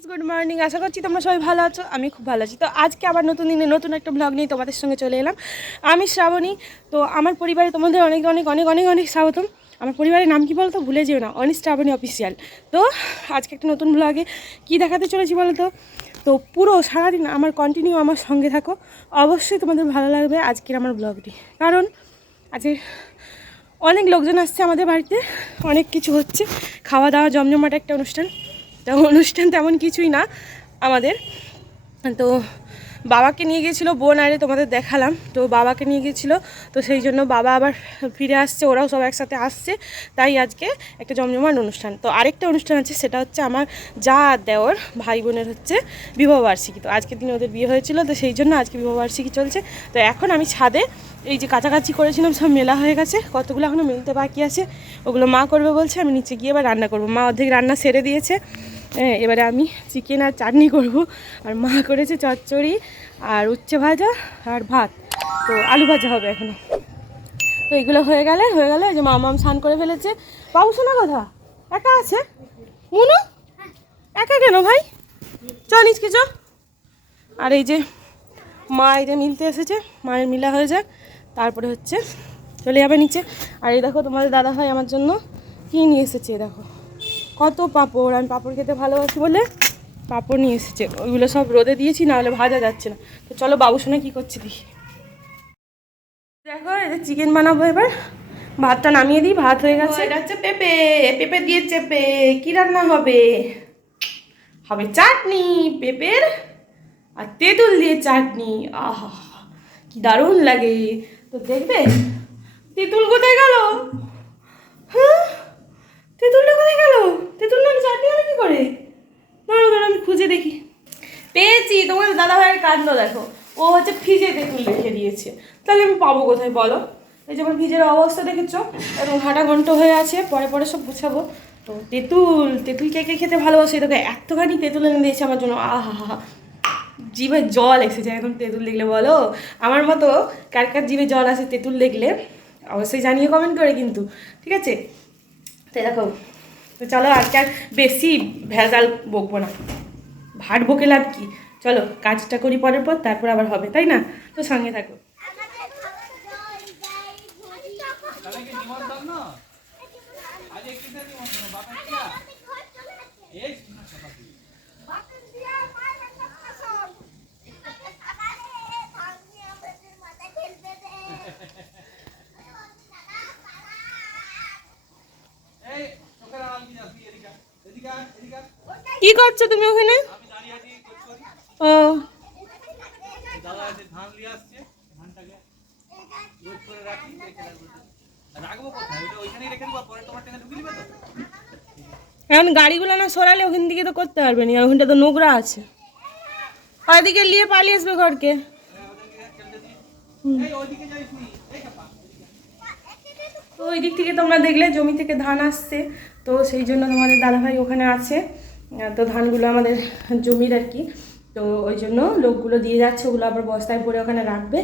Good morning আশা করছি তোমরা সবাই ভালো আছো, আমি খুব ভালো আছি। তো আজকে আবার নতুন দিনে নতুন একটা ব্লগ নিয়ে তোমাদের সঙ্গে চলে এলাম। আমি শ্রাবণী, তো আমার পরিবারে তোমাদের অনেক অনেক অনেক অনেক অনেক স্বাগতম। আমার পরিবারের নাম কি বলতো? ভুলে যেও না অনিস শ্রাবণী অফিসিয়াল তো আজকে একটা নতুন ব্লগে কি দেখাতে চলেছি বলো তো তো পুরো সারাদিন আমার কন্টিনিউ আমার সঙ্গে থাকো। অবশ্যই তোমাদের ভালো লাগবে আজকের আমার ব্লগটি কারণ আজকে অনেক লোকজন আসছে আমাদের বাড়িতে, অনেক কিছু হচ্ছে। খাওয়া দাওয়া, জমজমাট একটা অনুষ্ঠান। তো অনুষ্ঠান তেমন কিছুই না আমাদের। তো বাবাকে নিয়ে গিয়েছিল, বোন আরে তোমাদের দেখালাম। তো বাবাকে নিয়ে গিয়েছিল, তো সেই জন্য বাবা আবার ফিরে আসছে, ওরাও সব একসাথে আসছে। তাই আজকে একটা জমজমান অনুষ্ঠান। তো আরেকটা অনুষ্ঠান আছে, সেটা হচ্ছে আমার যা দেওর ভাই বোনের হচ্ছে বিবাহবার্ষিকী তো আজকের দিনে ওদের বিয়ে হয়েছিল, তো সেই জন্য আজকে বিবাহবার্ষিকী চলছে। তো এখন আমি ছাদে এই যে কাছাকাছি করেছিলাম, সব মেলা হয়ে গেছে, কতগুলো এখনও মিলতে বাকি আছে, ওগুলো মা করবে বলছে, আমি নিচে গিয়ে এবার রান্না করব। মা অর্ধেক রান্না সেরে দিয়েছে হ্যাঁ এবারে আমি চিকেন আর চাটনি করব। আর মা করেছে চচ্চড়ি আর উচ্ছে ভাজা আর ভাত। তো আলু ভাজা হবে এখনও তো এগুলো হয়ে গেলে হয়ে গেলে যে মামা স্নান করে ফেলেছে। বাবু, শোনা কথা। একা আছে? মুনু? একা কেন ভাই? চ, নিচকে চ। আর এই যে মা এই যে মিলতে এসেছে, মায়ের মিলা হয়ে যাক। তারপরে হচ্ছে চলে যাবে নিচে। আর এই দেখো তোমাদের দাদা ভাই আমার জন্য কী নিয়ে এসেছে দেখো। কত পাঁপড়, আমি পাঁপড় খেতে ভালোবাসি বলে পাঁপড় নিয়ে এসেছে। ওইগুলো সব রোদে দিয়েছি না হলে ভাজা যাচ্ছে না। তো চলো বাবু শুনে কী করছে দেখি। দেখো এটা চিকেন বানাবো এবার। ভাতটা নামিয়ে দিই, ভাত হয়ে গেছে। এটা হচ্ছে পেঁপে। পেঁপে দিয়ে চেপে, কি রান্না হবে? হবে চাটনি, পেঁপের আর তেঁতুল দিয়ে চাটনি। আহা, কি দারুণ লাগে। তো দেখবে, তেঁতুল কোথায় গেল? হ্যাঁ? তেঁতুলটা কোথায় গেল? তেঁতুল না চাটনি হবে কি করে? আমি খুঁজে দেখি। পেয়েছি, তোমার দাদা ভাইয়ের কাণ্ড দেখো। ও হচ্ছে ফ্রিজে তেঁতুল রেখে দিয়েছে। তাহলে আমি পাবো কোথায়, বলো? এই যেমন ফ্রিজের অবস্থা দেখেছ, এবং ঘন্ট হয়ে আছে, পরে পরে সব গুছাবো। তো তেঁতুল তেঁতুল কে কে খেতে ভালোবাসে? তোকে এতখানি তেঁতুল এনে দিয়েছে আমার জন্য আহা হা জিভে জল এসে যায় এখন তেঁতুল দেখলে বলো? আমার মতো কার কার জিভে জল আসে তেঁতুল দেখলে, অবশ্যই জানিয়ে কমেন্ট করে কিন্তু, ঠিক আছে? তো দেখো তো চলো আজকে আর বেশি ভেজাল বকবো না। ভাট বকে লাভ কি? চলো কাজটা করি পরের পর তারপর আবার হবে তাই না? তো সঙ্গে থাকো কি করছ তুমি ওখানে ও দাদা আছে ধান নিয়ে আসছে ধানটাকে লোড করে রাখি রেখে রাখব রাখব কোথায় ওটা ওইখানেই রেখে দেবো পরে তোমার করছ তুমি ওখানে? তো এখন গাড়িগুলো না সরালে ওখান থেকে তো করতে পারবে না ওখানটা তো নোংরা আছে। ওইদিকে নিয়ে পালিয়ে আসবে ঘরকে। এই ওইদিকে তো ওই দিক থেকে তোমরা দেখলে জমি থেকে ধান আসছে। তো সেই জন্য তোমাদের দাদাভাই ওখানে আছে। তো ধানগুলো আমাদের জমির আর কি। তো ওই জন্য লোকগুলো দিয়ে যাচ্ছে, ওগুলো আবার বস্তায় পরে ওখানে রাখবে।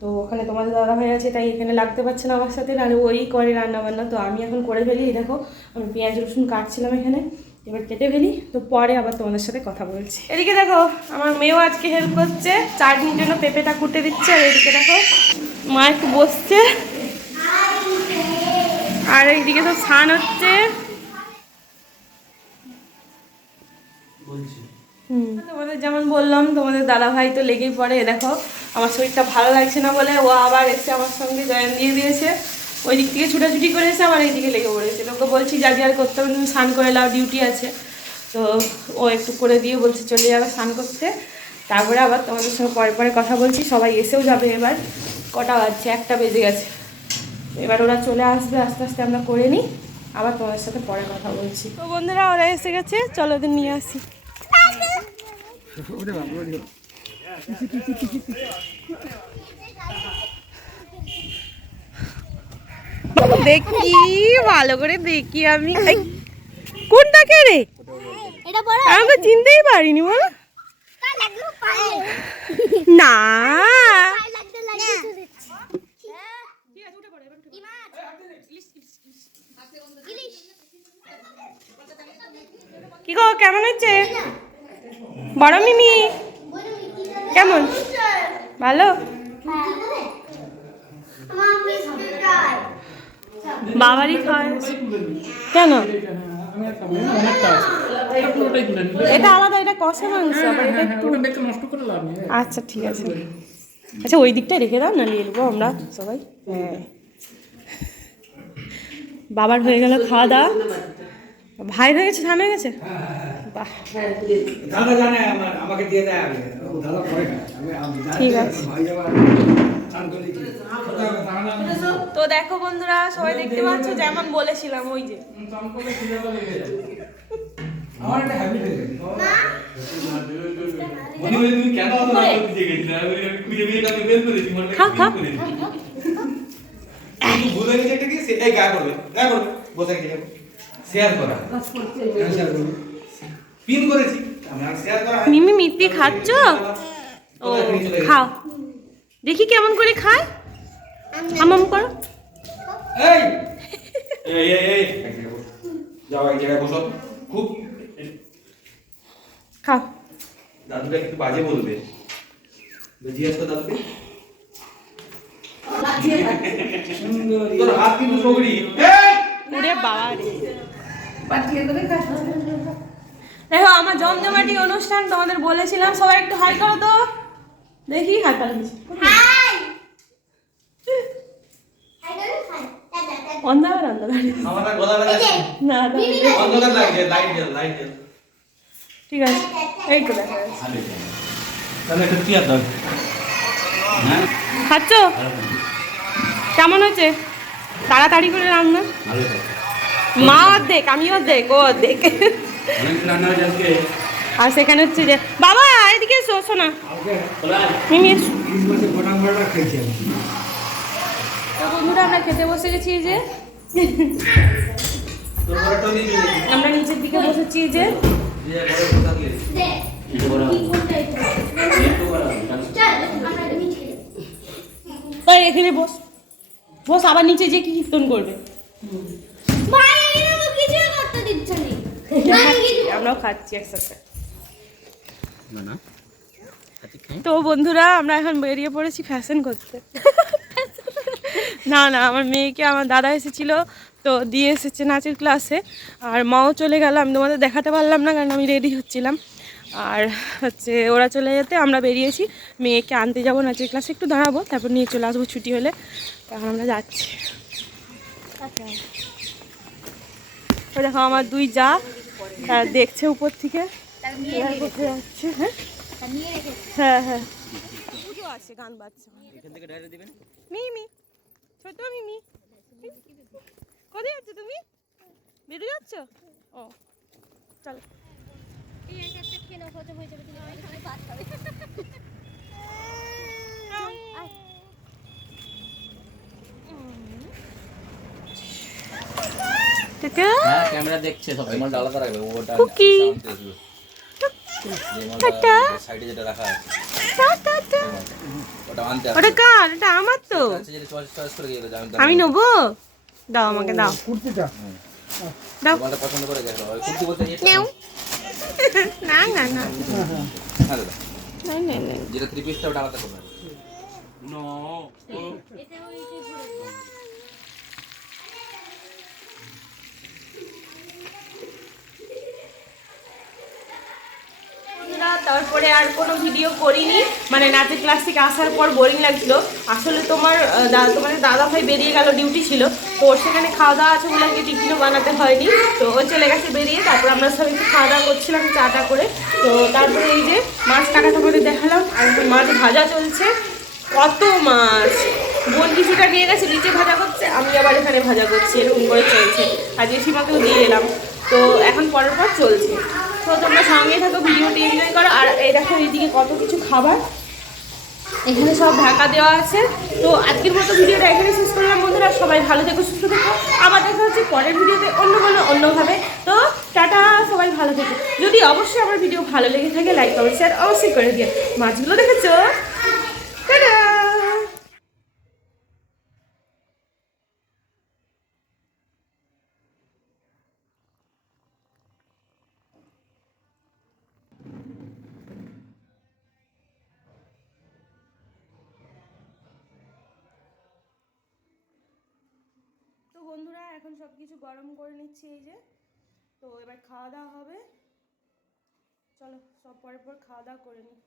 তো ওখানে তোমাদের দাদাভাই আছে, তাই এখানে লাগতে পারছে না আমার সাথে, নাহলে ওই করে রান্নাবান্না। তো আমি এখন করে ফেলি দেখো, আমি পেঁয়াজ, রসুন কাটছিলাম এখানে, এবার কেটে ফেলি। তো পরে আবার তোমাদের সাথে কথা বলছি। এদিকে দেখো, আমার মেয়েও আজকে হেল্প করছে চাটনির জন্য পেঁপেটা কুটে দিচ্ছে, আর এদিকে দেখো, মা একটু বসছে। আর এইদিকে তো স্নান হচ্ছে। তোমাদের যেমন বললাম তোমাদের দাদা ভাই তো লেগেই পড়ে দেখো আমার শরীরটা ভালো লাগছে না বলে ও আবার এসে আমার সঙ্গে জয়েন দিয়ে দিয়েছে। ওই দিক থেকে ছুটাছুটি করে এসে আবার এইদিকে লেগে পড়েছে। তোকে বলছি যা আর করতে হবে তুমি স্নান করে নাও ডিউটি আছে। তো ও একটু করে দিয়ে বলছে চলে যাবে স্নান করতে। তারপরে আবার তোমাদের সঙ্গে পরে পরে কথা বলছি সবাই এসেও যাবে এবার। কটা বাজছে? একটা বেজে গেছে। এবার ওরা চলে আসবে আস্তে আস্তে আমরা করে নিই। আবার তোমাদের সাথে পরে কথা বলছি। তো বন্ধুরা ওরা এসে গেছে চলো ওদের নিয়ে আসি। দেখি ভালো করে দেখি আমি। এই, কোনটা কে রে? এটা বড়। আমি চিনতেই পারিনি বল। না পায়ে লাগতে লাগতে ধরেছি কি মাছ ইলিশ কি গো, কেমন হচ্ছে বড় মিমি? কেমন? ভালো? বাবারই খাওয়া কেন? এটা আলাদা, এটা কষা মাংস, আবার একটু আচ্ছা ঠিক আছে। আচ্ছা ওই দিকটাই রেখে দাও না নিয়ে নেব আমরা সবাই। হ্যাঁ। বাবার হয়ে গেল খাওয়া দাওয়া। ভাই হয়ে গেছে থামে গেছে? বাহ। দাদা জানে আমার আমাকে দিয়ে দেয় আগে। ও দাদা করে না। আমি আমি জানি ঠিক আছে। ভাই যাবার চান করে কি? তো দেখো বন্ধুরা সবাই দেখতে পাচ্ছ যেমন বলেছিলাম ওই যে। আমার একটা হ্যাবিট হয়ে গেছে। তুমি কেন অত রাগ করতে গেছিলে আমি আমি খুঁজে খুঁজে কাউকে বের করেছি মনে হয় খা, খা। বের করেছি। কিন্তু ভুল হয়ে গেছে এটা কি সে- এই করবে গায়ে করবে। বসে গেছে শেয়ার করা। পিন করেছি। শেয়ার করা মিমি মিত্তি খাচ্ছ? ও খাও। দেখি কেমন করে খায়। আমাম করো। এই! এই এই। যাও এক জায়গায় বসো। খুব খাও। দাদুটা একটু বাজে বলবে। জিজ্ঞাসা কর দাদুকে। তোর হাত কিন্তু সগড়ি। এই! ওরে বাবা রে দেখো আমার জমজমাটি অনুষ্ঠান তোমাদের বলেছিলাম সবাই একটু হাই করো তো। দেখি হাই পালিয়েছি অন্ধকার অন্ধকার। না না অন্ধকার লাগছে লাইট জ্বাল লাইট জ্বাল। ঠিক আছে এই তো দেখা তাহলে একটা চেয়ার দাও। হ্যাঁ? খাচ্ছ? কেমন হয়েছে? তাড়াতাড়ি করে রান্না। মা অর্ধেক আমি অর্ধেক ও অর্ধেক। আর সেখানে হচ্ছে যে বাবা এদিকে এসো শোনা মিমি এসো। তো বন্ধুরা আমরা খেতে বসে গেছি যে। আমরা নিচের দিকে বসেছি যে। এখানে বস। বস আবার নিচে যে কি কীর্তন করবে। আমরাও খাচ্ছি একসাথে। না না। তো বন্ধুরা আমরা এখন বেরিয়ে পড়েছি ফ্যাশন করতে। না না আমার মেয়েকে আমার দাদা এসেছিল তো দিয়ে এসেছে নাচের ক্লাসে আর মাও চলে গেল আমি তোমাদের দেখাতে পারলাম না কারণ আমি রেডি হচ্ছিলাম। আর হচ্ছে ওরা চলে যেতে আমরা বেরিয়েছি। মেয়েকে আনতে যাব নাচের ক্লাসে একটু দাঁড়াবো তারপর নিয়ে চলে আসব ছুটি হলে। তখন আমরা যাচ্ছি। ও দেখো আমার দুই যা, তারা দেখছে উপর থেকে। হ্যাঁ হ্যাঁ। আছে গান বাজছে মিমি, ছোট মিমি। কোথায় যাচ্ছ তুমি? বেরিয়ে যাচ্ছ? ও, চলো। হ্যাঁ ক্যামেরা দেখছে সব। মালটা আলাদা রাখবে ওটা মালটা টাটা। সাইডে যেটা রাখা আছে। টাটা ওটা আনতে ওটা কার? এটা আমার তো। আমি আমি নেব? দাও আমাকে দাও। কুর্তিটা। দাও। মালটা পছন্দ করে গেলো ওই কুর্তি বলতে নেও। না না না। না না না যেটা থ্রি পিসটা ওটা আলাদা করবে। নো। বন্ধুরা, তারপরে আর কোনো ভিডিও করিনি। মানে নাচের ক্লাস থেকে আসার পর বোরিং লাগছিল। আসলে তোমার তোমার দাদা ভাই বেরিয়ে গেল ডিউটি ছিল। তো ওর সেখানে খাওয়া দাওয়া আছে বলে আজকে টিফিনও বানাতে হয়নি। তো ও চলে গেছে বেরিয়ে তারপর আমরা সবাই একটু খাওয়া দাওয়া করছিলাম চাটা করে। তো তারপরে এই যে মাছ কাটাটা করে দেখালাম আর মাছ ভাজা চলছে। কত মাছ! বোন কিছুটা নিয়ে গেছে নিচে ভাজা করছে আমি আবার এখানে ভাজা করছি এরকম করে চলছে। আর জেঠিমাকেও দিয়ে এলাম। তো এখন পরের পর চলছে। তো তোমরা সঙ্গে থাকো ভিডিওটি এনজয় করো। আর এই দেখো, এইদিকে কত কিছু খাবার। এখানে সব ঢাকা দেওয়া আছে। তো আজকের মতো ভিডিওটা এখানে শেষ করলাম, বন্ধুরা। সবাই ভালো থেকো, সুস্থ থেকো। আবার দেখা হচ্ছে পরের ভিডিওতে অন্য কোনো অন্যভাবে। তো টাটা, সবাই ভালো থেকো। যদি অবশ্যই আমার ভিডিও ভালো লেগে থাকে লাইক কমেন্ট শেয়ার অবশ্যই করে দিও। মাছগুলো দেখেছ? টাটা! বন্ধুরা, এখন সব কিছু গরম করে নিচ্ছি এই যে। তো এবার খাওয়া দাওয়া হবে। চলো, সব পরের পর খাওয়া দাওয়া করে নিই